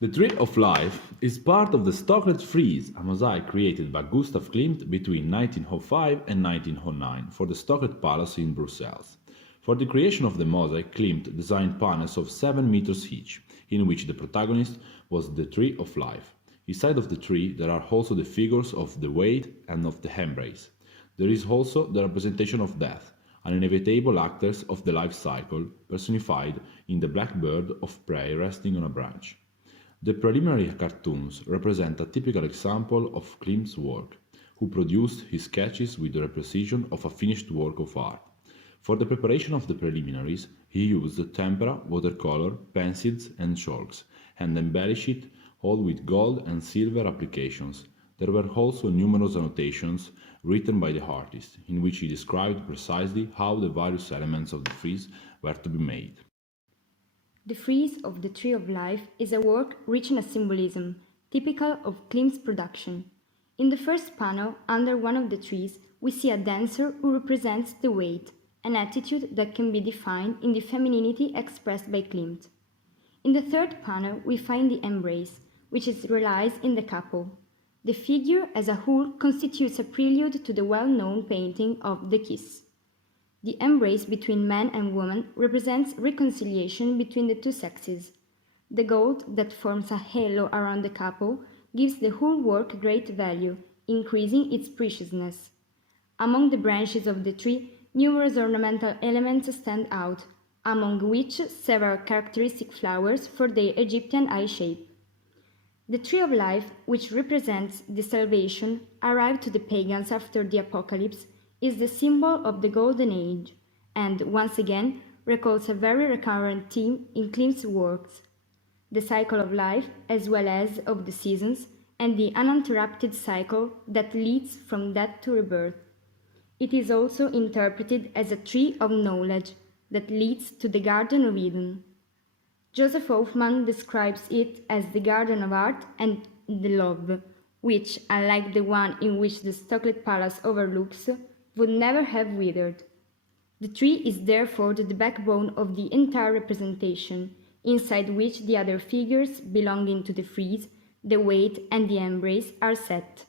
The Tree of Life is part of the Stocklet frieze, a mosaic created by Gustav Klimt between 1905 and 1909 for the Stocklet Palace in Brussels. For the creation of the mosaic, Klimt designed panels of 7 meters each, in which the protagonist was the Tree of Life. Inside of the tree there are also the figures of the weight and of the embrace. There is also the representation of death, an inevitable actors of the life cycle personified in the black bird of prey resting on a branch. The preliminary cartoons represent a typical example of Klimt's work, who produced his sketches with the precision of a finished work of art. For the preparation of the preliminaries, he used tempera, watercolor, pencils and chalks, and embellished it all with gold and silver applications. There were also numerous annotations written by the artist, in which he described precisely how the various elements of the frieze were to be made. The frieze of the Tree of Life is a work rich in a symbolism, typical of Klimt's production. In the first panel, under one of the trees, we see a dancer who represents the weight, an attitude that can be defined in the femininity expressed by Klimt. In the third panel, we find the embrace, which is realized in the couple. The figure as a whole constitutes a prelude to the well-known painting of The Kiss. The embrace between man and woman represents reconciliation between the two sexes. The gold that forms a halo around the couple gives the whole work great value, increasing its preciousness. Among the branches of the tree, numerous ornamental elements stand out, among which several characteristic flowers for their Egyptian eye shape. The Tree of Life, which represents the salvation arrived to the pagans after the apocalypse, is the symbol of the Golden Age, and once again recalls a very recurrent theme in Klimt's works: the cycle of life as well as of the seasons, and the uninterrupted cycle that leads from death to rebirth. It is also interpreted as a tree of knowledge that leads to the Garden of Eden. Joseph Hoffmann describes it as the garden of art and the love, which, unlike the one in which the Stocklet Palace overlooks, would never have withered. The tree is therefore the backbone of the entire representation, inside which the other figures belonging to the frieze, the weight and the embrace are set.